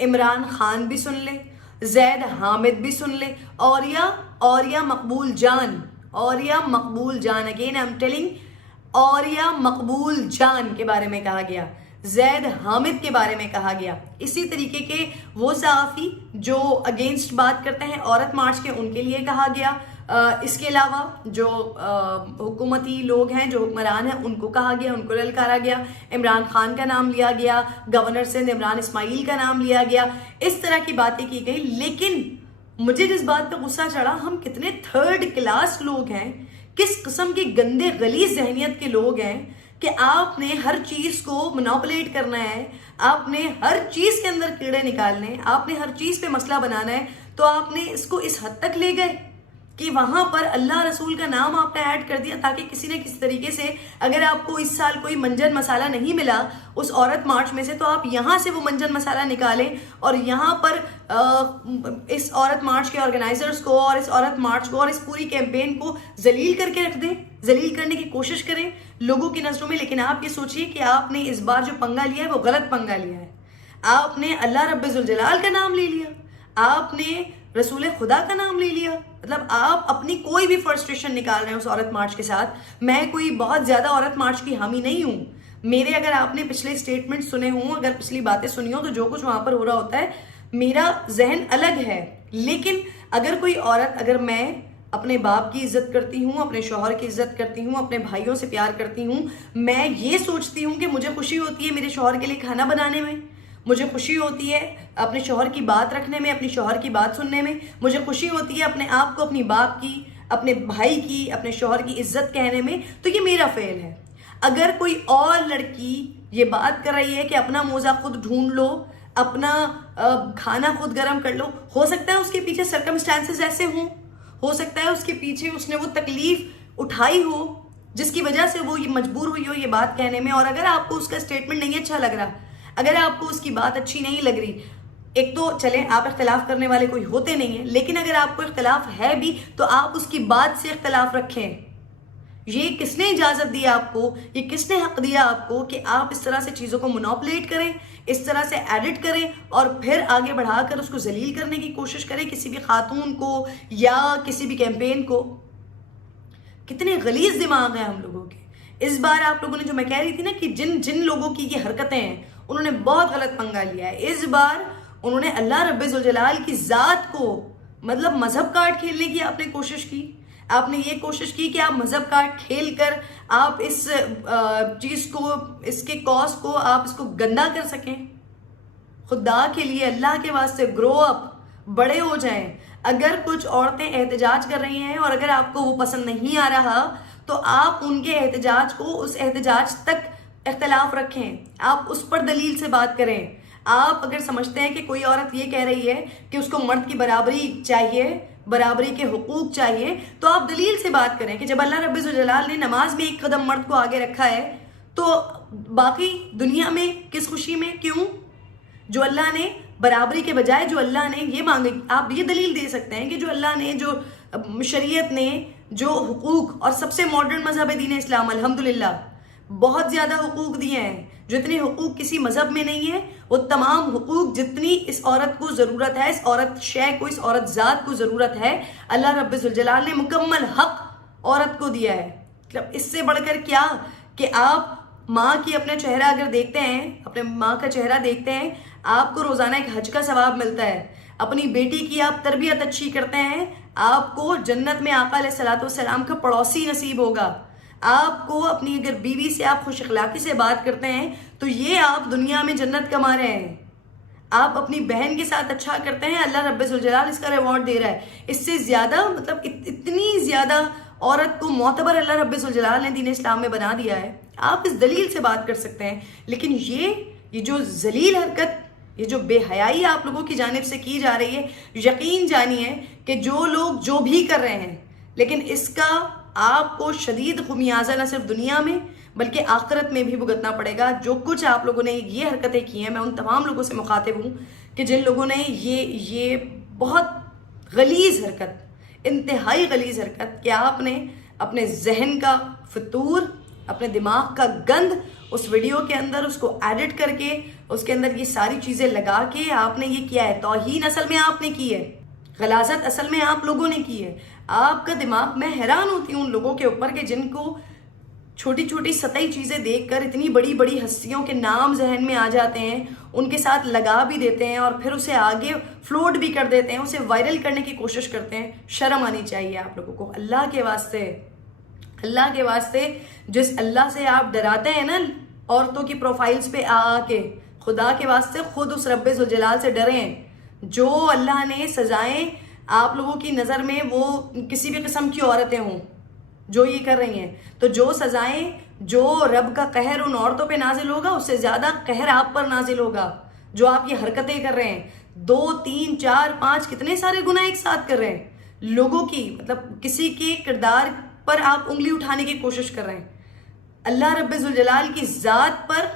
عمران خان بھی سن لے, زید حامد بھی سن لے, اوریہ مقبول جان, اوریہ مقبول جان, اگین آئی ایم ٹیلنگ, اوریہ مقبول جان کے بارے میں کہا گیا, زید حامد کے بارے میں کہا گیا. اسی طریقے کے وہ صحافی جو اگینسٹ بات کرتے ہیں عورت مارچ کے, ان کے لیے کہا گیا. اس کے علاوہ جو حکومتی لوگ ہیں, جو حکمران ہیں, ان کو کہا گیا, ان کو للکارا گیا. عمران خان کا نام لیا گیا, گورنر سندھ عمران اسماعیل کا نام لیا گیا, اس طرح کی باتیں کی گئی. لیکن مجھے جس بات پہ غصہ چڑھا, ہم کتنے تھرڈ کلاس لوگ ہیں, کس قسم کی گندے غلیظ ذہنیت کے لوگ ہیں کہ آپ نے ہر چیز کو مونوپولیٹ کرنا ہے, آپ نے ہر چیز کے اندر کیڑے نکالنے ہیں, آپ نے ہر چیز پہ مسئلہ بنانا ہے. تو آپ نے اس کو اس حد تک لے گئے کہ وہاں پر اللہ رسول کا نام آپ نے ایڈ کر دیا تاکہ کسی نہ کسی طریقے سے اگر آپ کو اس سال کوئی منجن مسالہ نہیں ملا اس عورت مارچ میں سے, تو آپ یہاں سے وہ منجن مسالہ نکالیں اور یہاں پر اس عورت مارچ کے آرگنائزرز کو اور اس عورت مارچ کو اور اس پوری کیمپین کو ذلیل کر کے رکھ دیں, ذلیل کرنے کی کوشش کریں لوگوں کی نظروں میں. لیکن آپ یہ سوچئے کہ آپ نے اس بار جو پنگا لیا ہے وہ غلط پنگا لیا ہے. آپ نے اللہ رب ذوالجلال کا نام لے لیا, آپ نے رسول خدا کا نام لے لیا. مطلب آپ اپنی کوئی بھی فرسٹریشن نکال رہے ہیں اس عورت مارچ کے ساتھ. میں کوئی بہت زیادہ عورت مارچ کی حامی نہیں ہوں. میرے اگر آپ نے پچھلے اسٹیٹمنٹ سنے ہوں, اگر پچھلی باتیں سنی ہوں, تو جو کچھ وہاں پر ہو رہا ہوتا ہے میرا ذہن الگ ہے. لیکن اگر کوئی عورت, اگر میں اپنے باپ کی عزت کرتی ہوں, اپنے شوہر کی عزت کرتی ہوں, اپنے بھائیوں سے پیار کرتی ہوں, میں یہ سوچتی ہوں کہ مجھے خوشی ہوتی ہے میرے شوہر کے لیے کھانا بنانے میں, مجھے خوشی ہوتی ہے اپنے شوہر کی بات رکھنے میں, اپنے شوہر کی بات سننے میں, مجھے خوشی ہوتی ہے اپنے آپ کو اپنی باپ کی, اپنے بھائی کی, اپنے شوہر کی عزت کہنے میں. تو یہ میرا فعل ہے. اگر کوئی اور لڑکی یہ بات کر رہی ہے کہ اپنا موزہ خود ڈھونڈ لو, اپنا کھانا خود گرم کر لو, ہو سکتا ہے اس کے پیچھے سرکمسٹانسز ایسے ہوں, ہو سکتا ہے اس کے پیچھے اس نے وہ تکلیف اٹھائی ہو جس کی وجہ سے وہ یہ مجبور ہوئی ہو یہ بات کہنے میں. اور اگر آپ کو اس کا اسٹیٹمنٹ نہیں اچھا لگ رہا, اگر آپ کو اس کی بات اچھی نہیں لگ رہی, ایک تو چلیں آپ اختلاف کرنے والے کوئی ہوتے نہیں ہیں, لیکن اگر آپ کو اختلاف ہے بھی تو آپ اس کی بات سے اختلاف رکھیں. یہ کس نے اجازت دی آپ کو, یہ کس نے حق دیا آپ کو کہ آپ اس طرح سے چیزوں کو مونوپولیٹ کریں, اس طرح سے ایڈٹ کریں اور پھر آگے بڑھا کر اس کو ذلیل کرنے کی کوشش کریں کسی بھی خاتون کو یا کسی بھی کیمپین کو. کتنے غلیظ دماغ ہیں ہم لوگوں کے. اس بار آپ لوگوں نے جو میں کہہ رہی تھی نا کہ جن لوگوں کی یہ حرکتیں ہیں انہوں نے بہت غلط پنگا لیا ہے. اس بار انہوں نے اللہ رب ذوالجلال کی ذات کو مطلب مذہب کارڈ کھیلنے کی آپ نے کوشش کی. آپ نے یہ کوشش کی کہ آپ مذہب کارڈ کھیل کر آپ اس چیز کو, اس کے کاز کو آپ اس کو گندا کر سکیں. خدا کے لیے اللہ کے واسطے گرو اپ, بڑے ہو جائیں. اگر کچھ عورتیں احتجاج کر رہی ہیں اور اگر آپ کو وہ پسند نہیں آ رہا تو آپ ان کے احتجاج کو اس احتجاج تک اختلاف رکھیں, آپ اس پر دلیل سے بات کریں. آپ اگر سمجھتے ہیں کہ کوئی عورت یہ کہہ رہی ہے کہ اس کو مرد کی برابری چاہیے, برابری کے حقوق چاہیے, تو آپ دلیل سے بات کریں کہ جب اللہ رب ذوالجلال نے نماز میں ایک قدم مرد کو آگے رکھا ہے تو باقی دنیا میں کس خوشی میں کیوں؟ جو اللہ نے برابری کے بجائے جو اللہ نے یہ مانگے, آپ یہ دلیل دے سکتے ہیں کہ جو اللہ نے, جو شریعت نے جو حقوق, اور سب سے ماڈرن مذہب ہے دین اسلام الحمدللہ, بہت زیادہ حقوق دیے ہیں. جتنے حقوق کسی مذہب میں نہیں ہیں وہ تمام حقوق جتنی اس عورت کو ضرورت ہے, اس عورت شے کو, اس عورت ذات کو ضرورت ہے, اللہ رب ذوالجلال نے مکمل حق عورت کو دیا ہے. مطلب اس سے بڑھ کر کیا کہ آپ ماں کی اپنا چہرہ اگر دیکھتے ہیں, اپنے ماں کا چہرہ دیکھتے ہیں, آپ کو روزانہ ایک حج کا ثواب ملتا ہے. اپنی بیٹی کی آپ تربیت اچھی کرتے ہیں, آپ کو جنت میں آقا علیہ الصلوۃ والسلام کا پڑوسی نصیب ہوگا. آپ کو اپنی اگر بیوی سے آپ خوش اخلاقی سے بات کرتے ہیں تو یہ آپ دنیا میں جنت کما رہے ہیں. آپ اپنی بہن کے ساتھ اچھا کرتے ہیں, اللہ رب ذوالجلال اس کا ریوارڈ دے رہا ہے. اس سے زیادہ مطلب اتنی زیادہ عورت کو معتبر اللہ رب ذوالجلال نے دین اسلام میں بنا دیا ہے. آپ اس دلیل سے بات کر سکتے ہیں. لیکن یہ جو ذلیل حرکت, یہ جو بے حیائی آپ لوگوں کی جانب سے کی جا رہی ہے, یقین جانیے کہ جو لوگ جو بھی کر رہے ہیں, لیکن اس کا آپ کو شدید خمیازہ نہ صرف دنیا میں بلکہ آخرت میں بھی بھگتنا پڑے گا. جو کچھ آپ لوگوں نے یہ حرکتیں کی ہیں, میں ان تمام لوگوں سے مخاطب ہوں کہ جن لوگوں نے یہ بہت غلیظ حرکت, انتہائی غلیظ حرکت, کہ آپ نے اپنے ذہن کا فطور اپنے دماغ کا گند اس ویڈیو کے اندر اس کو ایڈٹ کر کے اس کے اندر یہ ساری چیزیں لگا کے آپ نے یہ کیا ہے، توہین اصل میں آپ نے کی ہے، غلاظت اصل میں آپ لوگوں نے کی ہے. آپ کا دماغ، میں حیران ہوتی ہوں ان لوگوں کے اوپر کہ جن کو چھوٹی چھوٹی سطحی چیزیں دیکھ کر اتنی بڑی بڑی ہستیوں کے نام ذہن میں آ جاتے ہیں، ان کے ساتھ لگا بھی دیتے ہیں اور پھر اسے آگے فلوٹ بھی کر دیتے ہیں، اسے وائرل کرنے کی کوشش کرتے ہیں. شرم آنی چاہیے آپ لوگوں کو. اللہ کے واسطے، اللہ کے واسطے، جس اللہ سے آپ ڈراتے ہیں نا عورتوں کی پروفائلز پہ آ کے، خدا کے واسطے خود اس رب ذوالجلال سے ڈریں. جو اللہ نے سزائیں آپ لوگوں کی نظر میں وہ کسی بھی قسم کی عورتیں ہوں جو یہ کر رہی ہیں، تو جو سزائیں، جو رب کا قہر ان عورتوں پہ نازل ہوگا، اس سے زیادہ قہر آپ پر نازل ہوگا. جو آپ یہ حرکتیں کر رہے ہیں، 2 3 4 5 کتنے سارے گناہ ایک ساتھ کر رہے ہیں، لوگوں کی مطلب کسی کے کردار پر آپ انگلی اٹھانے کی کوشش کر رہے ہیں. اللہ رب ذوالجلال کی ذات پر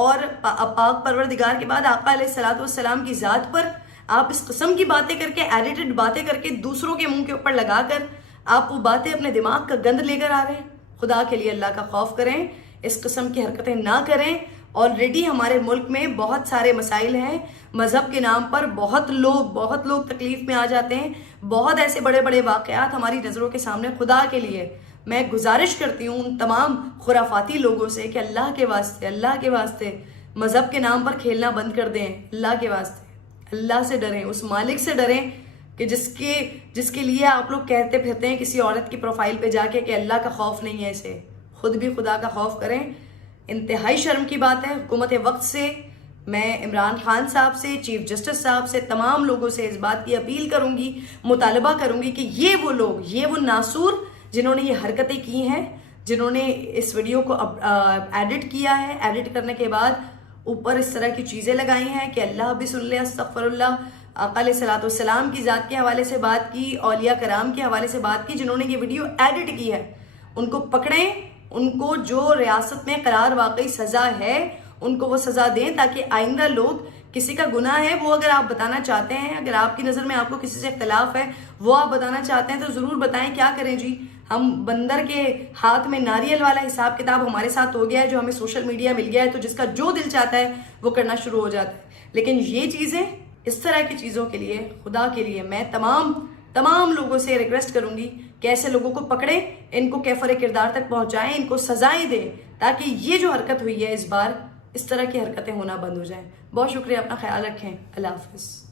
اور پاک پروردگار کے بعد آقا علیہ الصلوۃ والسلام کی ذات پر آپ اس قسم کی باتیں کر کے، ایڈیٹڈ باتیں کر کے دوسروں کے منہ کے اوپر لگا کر آپ وہ باتیں اپنے دماغ کا گند لے کر آ رہے ہیں. خدا کے لیے اللہ کا خوف کریں، اس قسم کی حرکتیں نہ کریں. آلریڈی ہمارے ملک میں بہت سارے مسائل ہیں، مذہب کے نام پر بہت لوگ تکلیف میں آ جاتے ہیں. بہت ایسے بڑے بڑے واقعات ہماری نظروں کے سامنے. خدا کے لیے میں گزارش کرتی ہوں ان تمام خرافاتی لوگوں سے کہ اللہ کے واسطے مذہب کے نام پر کھیلنا بند کر دیں. اللہ کے واسطے اللہ سے ڈریں، اس مالک سے ڈریں کہ جس کے لیے آپ لوگ کہتے پھرتے ہیں کسی عورت کی پروفائل پہ جا کے کہ اللہ کا خوف نہیں ہے اسے. خود بھی خدا کا خوف کریں. انتہائی شرم کی بات ہے. حکومت وقت سے میں عمران خان صاحب سے، چیف جسٹس صاحب سے، تمام لوگوں سے اس بات کی اپیل کروں گی، مطالبہ کروں گی کہ یہ وہ لوگ، یہ وہ ناسور جنہوں نے یہ حرکتیں کی ہیں، جنہوں نے اس ویڈیو کو ایڈٹ کیا ہے، ایڈٹ کرنے کے بعد اوپر اس طرح کی چیزیں لگائی ہیں کہ اللہ بھی سن لے، استغفر اللہ، آقا علیہ الصلوۃ والسلام کی ذات کے حوالے سے بات کی، اولیاء کرام کے حوالے سے بات کی، جنہوں نے یہ ویڈیو ایڈٹ کی ہے ان کو پکڑیں، ان کو جو ریاست میں قرار واقعی سزا ہے ان کو وہ سزا دیں، تاکہ آئندہ لوگ کسی کا گناہ ہے وہ اگر آپ بتانا چاہتے ہیں، اگر آپ کی نظر میں آپ کو کسی سے اختلاف ہے وہ آپ بتانا چاہتے ہیں تو ضرور بتائیں. کیا کریں جی، ہم بندر کے ہاتھ میں ناریل والا حساب کتاب ہمارے ساتھ ہو گیا ہے، جو ہمیں سوشل میڈیا مل گیا ہے، تو جس کا جو دل چاہتا ہے وہ کرنا شروع ہو جاتا ہے. لیکن یہ چیزیں، اس طرح کی چیزوں کے لیے خدا کے لیے میں تمام لوگوں سے ریکویسٹ کروں گی کہ ایسے لوگوں کو پکڑیں، ان کو کیفر کردار تک پہنچائیں، ان کو سزائیں دیں، تاکہ یہ جو حرکت ہوئی ہے اس بار، اس طرح کی حرکتیں ہونا بند ہو جائیں. بہت شکریہ، اپنا خیال رکھیں. اللہ حافظ.